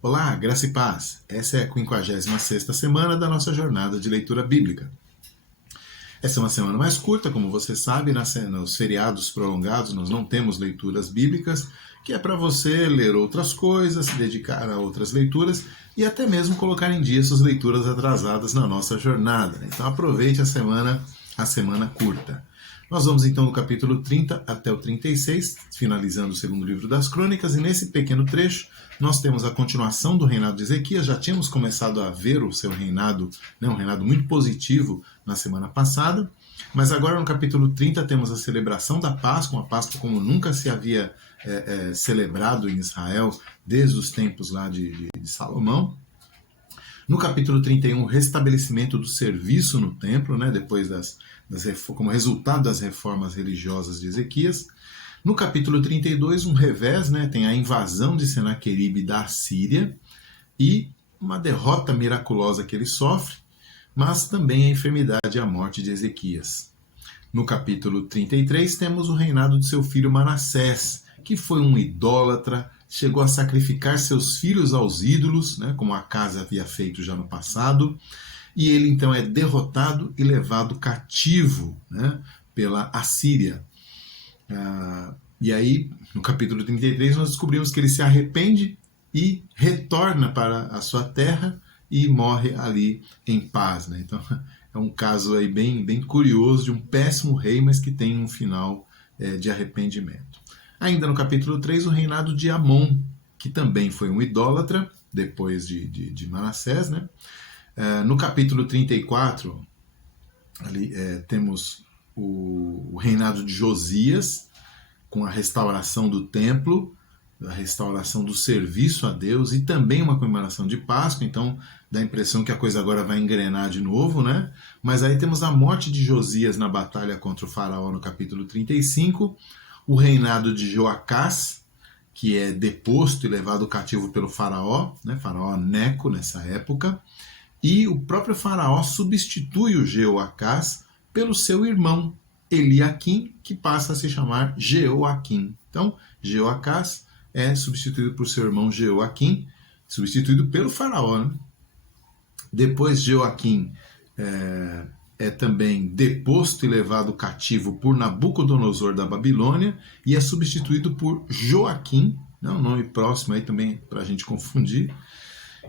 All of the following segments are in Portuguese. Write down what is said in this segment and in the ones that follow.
Olá, graça e paz. Essa é a 56ª semana da nossa jornada de leitura bíblica. Essa é uma semana mais curta, como você sabe, nos feriados prolongados nós não temos leituras bíblicas, que é para você ler outras coisas, se dedicar a outras leituras e até mesmo colocar em dia suas leituras atrasadas na nossa jornada. Então aproveite a semana curta. Nós vamos então do capítulo 30 até o 36, finalizando o segundo livro das Crônicas, e nesse pequeno trecho nós temos a continuação do reinado de Ezequias. Já tínhamos começado a ver o seu reinado, um reinado muito positivo na semana passada, mas agora no capítulo 30 temos a celebração da Páscoa, uma Páscoa como nunca se havia celebrado em Israel desde os tempos lá de Salomão. No capítulo 31, o restabelecimento do serviço no templo, depois como resultado das reformas religiosas de Ezequias. No capítulo 32, um revés, tem a invasão de Senaqueribe da Assíria e uma derrota miraculosa que ele sofre, mas também a enfermidade e a morte de Ezequias. No capítulo 33, temos o reinado de seu filho Manassés, que foi um idólatra, chegou a sacrificar seus filhos aos ídolos, como Acaz havia feito já no passado, e ele então é derrotado e levado cativo pela Assíria. E aí, no capítulo 33, nós descobrimos que ele se arrepende e retorna para a sua terra e morre ali em paz. Então, é um caso aí bem curioso de um péssimo rei, mas que tem um final de arrependimento. Ainda no capítulo 3, o reinado de Amon, que também foi um idólatra, depois de Manassés. No capítulo 34, ali, temos o reinado de Josias, com a restauração do templo, a restauração do serviço a Deus e também uma comemoração de Páscoa. Então dá a impressão que a coisa agora vai engrenar de novo, Mas aí temos a morte de Josias na batalha contra o faraó no capítulo 35, o reinado de Joacás, que é deposto e levado cativo pelo faraó, faraó Neco nessa época, e o próprio faraó substitui o Jeoacás pelo seu irmão Eliaquim, que passa a se chamar Jeoaquim. Então, Jeoacás é substituído por seu irmão Jeoaquim, substituído pelo faraó. Depois, Jeoaquim é também deposto e levado cativo por Nabucodonosor da Babilônia e é substituído por Joaquim, um nome próximo aí também para a gente confundir,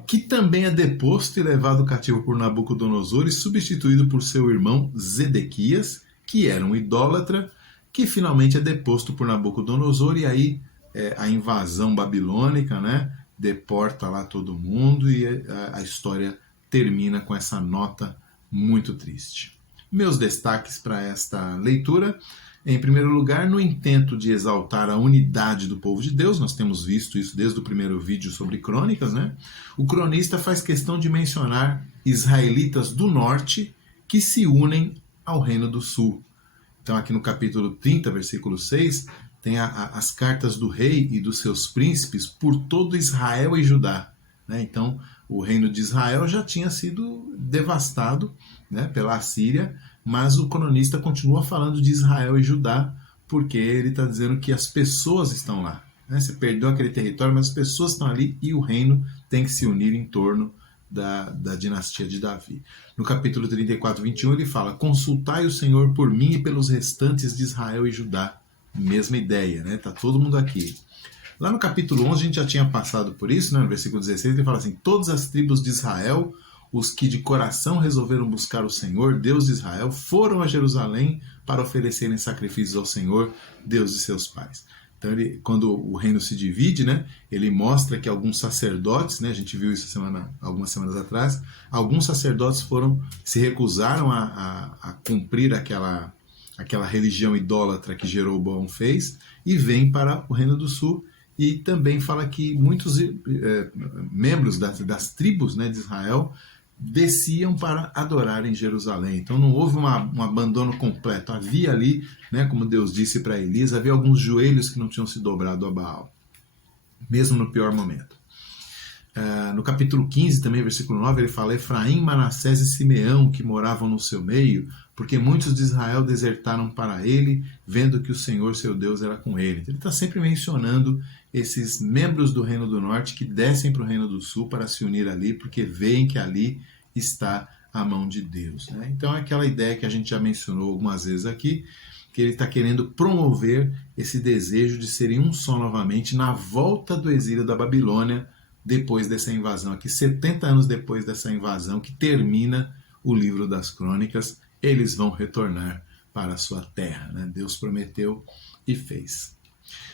que também é deposto e levado cativo por Nabucodonosor e substituído por seu irmão Zedequias, que era um idólatra, que finalmente é deposto por Nabucodonosor, e aí a invasão babilônica deporta lá todo mundo e a história termina com essa nota muito triste. Meus destaques para esta leitura: em primeiro lugar, no intento de exaltar a unidade do povo de Deus, nós temos visto isso desde o primeiro vídeo sobre crônicas, o cronista faz questão de mencionar israelitas do norte que se unem ao reino do sul. Então aqui no capítulo 30, versículo 6, tem as cartas do rei e dos seus príncipes por todo Israel e Judá. Então o reino de Israel já tinha sido devastado pela Assíria, mas o cronista continua falando de Israel e Judá, porque ele está dizendo que as pessoas estão lá. Você perdeu aquele território, mas as pessoas estão ali e o reino tem que se unir em torno da dinastia de Davi. No capítulo 34, 21, ele fala: consultai o Senhor por mim e pelos restantes de Israel e Judá. Mesma ideia, está todo mundo aqui. Lá no capítulo 11 a gente já tinha passado por isso, no versículo 16 ele fala assim: todas as tribos de Israel, os que de coração resolveram buscar o Senhor, Deus de Israel, foram a Jerusalém para oferecerem sacrifícios ao Senhor, Deus de seus pais. Então, quando o reino se divide, ele mostra que alguns sacerdotes, a gente viu isso algumas semanas atrás, alguns sacerdotes se recusaram a cumprir aquela religião idólatra que Jeroboão fez e vêm para o reino do sul. E também fala que muitos membros das tribos de Israel desciam para adorar em Jerusalém. Então não houve um abandono completo. Havia ali, como Deus disse para Elias, havia alguns joelhos que não tinham se dobrado a Baal, mesmo no pior momento. No capítulo 15, também, versículo 9, ele fala: Efraim, Manassés e Simeão, que moravam no seu meio, porque muitos de Israel desertaram para ele, vendo que o Senhor, seu Deus, era com ele. Então, ele está sempre mencionando esses membros do Reino do Norte que descem para o Reino do Sul para se unir ali, porque veem que ali está a mão de Deus. Né? Então é aquela ideia que a gente já mencionou algumas vezes aqui, que ele está querendo promover esse desejo de serem um só novamente na volta do exílio da Babilônia, depois dessa invasão aqui, 70 anos depois dessa invasão, que termina o livro das Crônicas, eles vão retornar para a sua terra. Né? Deus prometeu e fez.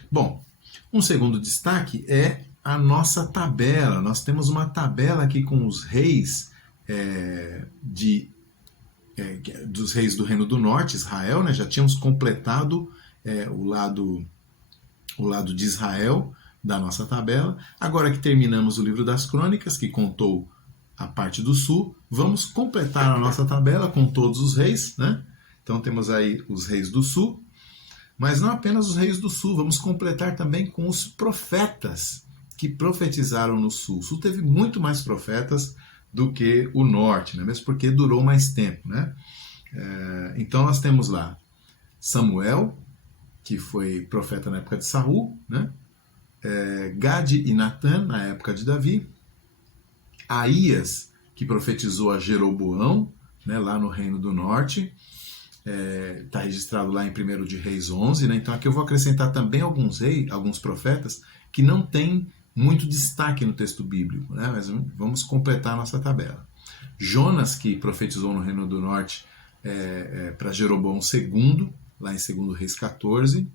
Bom, um segundo destaque é a nossa tabela. Nós temos uma tabela aqui com os reis dos reis do Reino do Norte, Israel, né? Já tínhamos completado o lado de Israel da nossa tabela. Agora que terminamos o livro das Crônicas, que contou a parte do sul, vamos completar a nossa tabela com todos os reis, né? Então temos aí os reis do sul, mas não apenas os reis do sul, vamos completar também com os profetas que profetizaram no sul. O sul teve muito mais profetas do que o norte, né? Mesmo porque durou mais tempo, né? Então nós temos lá Samuel, que foi profeta na época de Saul, né? Gade e Natã, na época de Davi, Aías, que profetizou a Jeroboão, né, lá no Reino do Norte, está registrado lá em 1 de Reis 11, né? Então aqui eu vou acrescentar também alguns profetas que não têm muito destaque no texto bíblico, né? Mas vamos completar a nossa tabela. Jonas, que profetizou no Reino do Norte para Jeroboão II, lá em 2 Reis 14.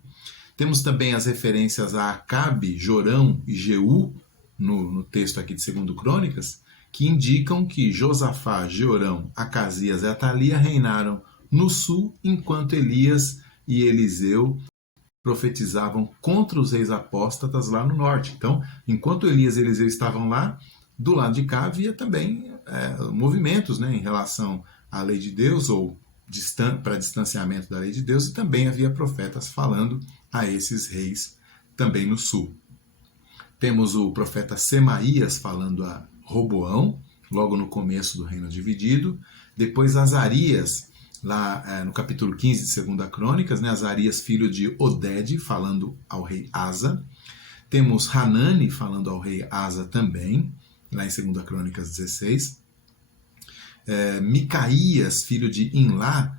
Temos também as referências a Acabe, Jorão e Jeú, no texto aqui de 2 Crônicas, que indicam que Josafá, Jeorão, Acasias e Atalia reinaram no sul, enquanto Elias e Eliseu profetizavam contra os reis apóstatas lá no norte. Então, enquanto Elias e Eliseu estavam lá, do lado de cá havia também movimentos, né, em relação à lei de Deus, ou para distanciamento da lei de Deus, e também havia profetas falando a esses reis também no sul. Temos o profeta Semaías falando a Roboão, logo no começo do reino dividido. Depois Azarias, lá no capítulo 15 de 2 Crônicas, né? Azarias, filho de Oded, falando ao rei Asa. Temos Hanani falando ao rei Asa também, lá em 2 Crônicas 16. Micaías, filho de Inlá,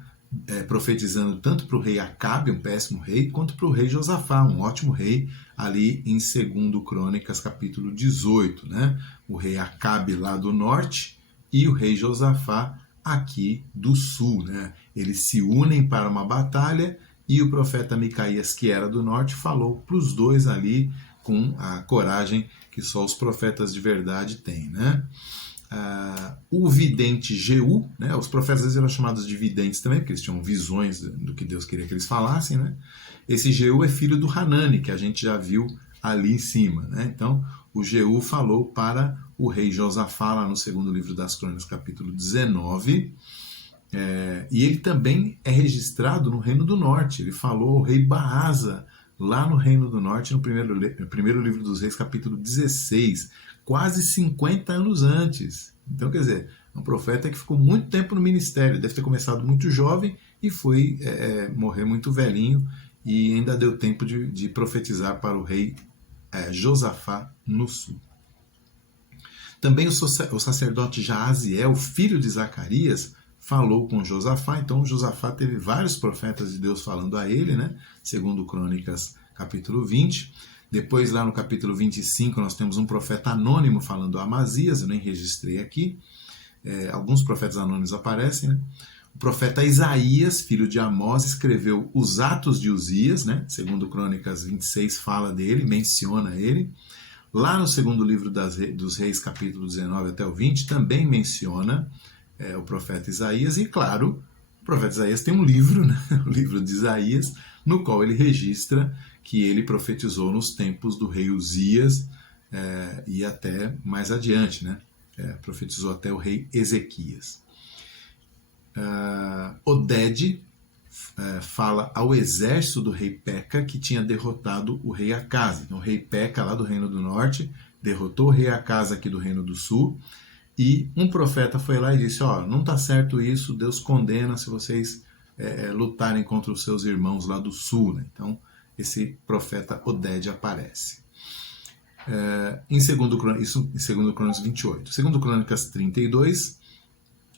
profetizando tanto para o rei Acabe, um péssimo rei, quanto para o rei Josafá, um ótimo rei, ali em 2 Crônicas, capítulo 18. Né? O rei Acabe lá do norte e o rei Josafá aqui do sul. Né? Eles se unem para uma batalha e o profeta Micaías, que era do norte, falou para os dois ali com a coragem que só os profetas de verdade têm. Né? O vidente Jeú, né? Os profetas às vezes eram chamados de videntes também, porque eles tinham visões do que Deus queria que eles falassem. Né? Esse Jeú é filho do Hanani, que a gente já viu ali em cima. Né? Então, o Jeú falou para o rei Josafá, lá no 2º livro das Crônicas, capítulo 19, e ele também é registrado no Reino do Norte. Ele falou ao rei Baasa, lá no Reino do Norte, no primeiro livro dos Reis, capítulo 16, quase 50 anos antes. Então, quer dizer, é um profeta que ficou muito tempo no ministério, deve ter começado muito jovem e foi morrer muito velhinho, e ainda deu tempo de profetizar para o rei Josafá no sul. Também o sacerdote Jaaziel, filho de Zacarias, falou com Josafá. Então Josafá teve vários profetas de Deus falando a ele, né? 2 Crônicas, capítulo 20. Depois, lá no capítulo 25, nós temos um profeta anônimo falando a Amazias, eu nem registrei aqui. Alguns profetas anônimos aparecem, né? O profeta Isaías, filho de Amós, escreveu os Atos de Uzias, né? 2 Crônicas 26 fala dele, menciona ele. Lá no 2º livro dos Reis, capítulo 19 até o 20, também menciona o profeta Isaías. E, claro, o profeta Isaías tem um livro, né? O livro de Isaías, no qual ele registra que ele profetizou nos tempos do rei Uzias e até mais adiante, né? Profetizou até o rei Ezequias. Oded fala ao exército do rei Peca, que tinha derrotado o rei Acasa. Então, o rei Peca, lá do Reino do Norte, derrotou o rei Acasa aqui do Reino do Sul, e um profeta foi lá e disse: não está certo isso, Deus condena se vocês lutarem contra os seus irmãos lá do sul. Né? Então, esse profeta Oded aparece. em 2 Crônicas 28. 2 Crônicas 32,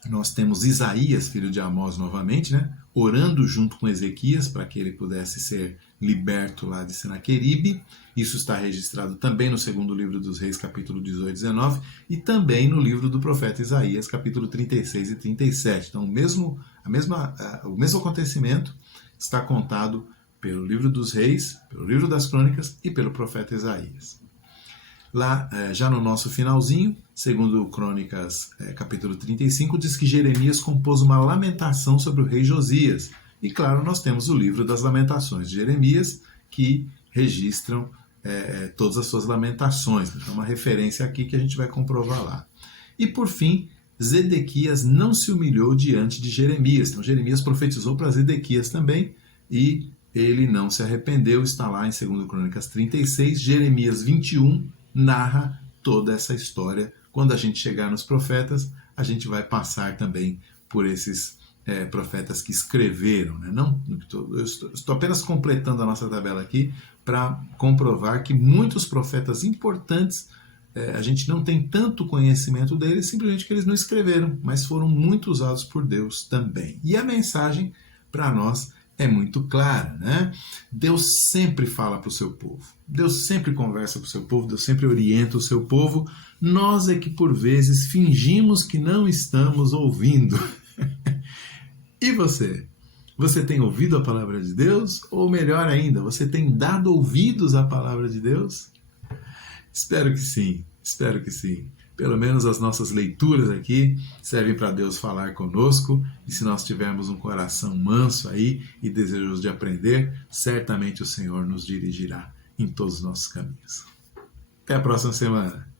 nós temos Isaías, filho de Amós, novamente, né, orando junto com Ezequias para que ele pudesse ser liberto lá de Senaqueribe. Isso está registrado também no segundo livro dos Reis, capítulo 18 e 19, e também no livro do profeta Isaías, capítulo 36 e 37. Então, o mesmo acontecimento está contado pelo livro dos Reis, pelo livro das Crônicas e pelo profeta Isaías. Lá, já no nosso finalzinho, segundo Crônicas, capítulo 35, diz que Jeremias compôs uma lamentação sobre o rei Josias. E claro, nós temos o livro das Lamentações de Jeremias, que registram todas as suas lamentações. Então, uma referência aqui que a gente vai comprovar lá. E por fim, Zedequias não se humilhou diante de Jeremias. Então, Jeremias profetizou para Zedequias também, e ele não se arrependeu. Está lá em 2 Crônicas 36, Jeremias 21, narra toda essa história. Quando a gente chegar nos profetas, a gente vai passar também por esses profetas que escreveram. Né? Eu estou apenas completando a nossa tabela aqui para comprovar que muitos profetas importantes, a gente não tem tanto conhecimento deles, simplesmente que eles não escreveram, mas foram muito usados por Deus também. E a mensagem para nós é muito clara, né? Deus sempre fala para o seu povo, Deus sempre conversa com o seu povo, Deus sempre orienta o seu povo. Nós é que por vezes fingimos que não estamos ouvindo. E você? Você tem ouvido a palavra de Deus? Ou melhor ainda, você tem dado ouvidos à palavra de Deus? Espero que sim, espero que sim. Pelo menos as nossas leituras aqui servem para Deus falar conosco, e se nós tivermos um coração manso aí e desejoso de aprender, certamente o Senhor nos dirigirá em todos os nossos caminhos. Até a próxima semana.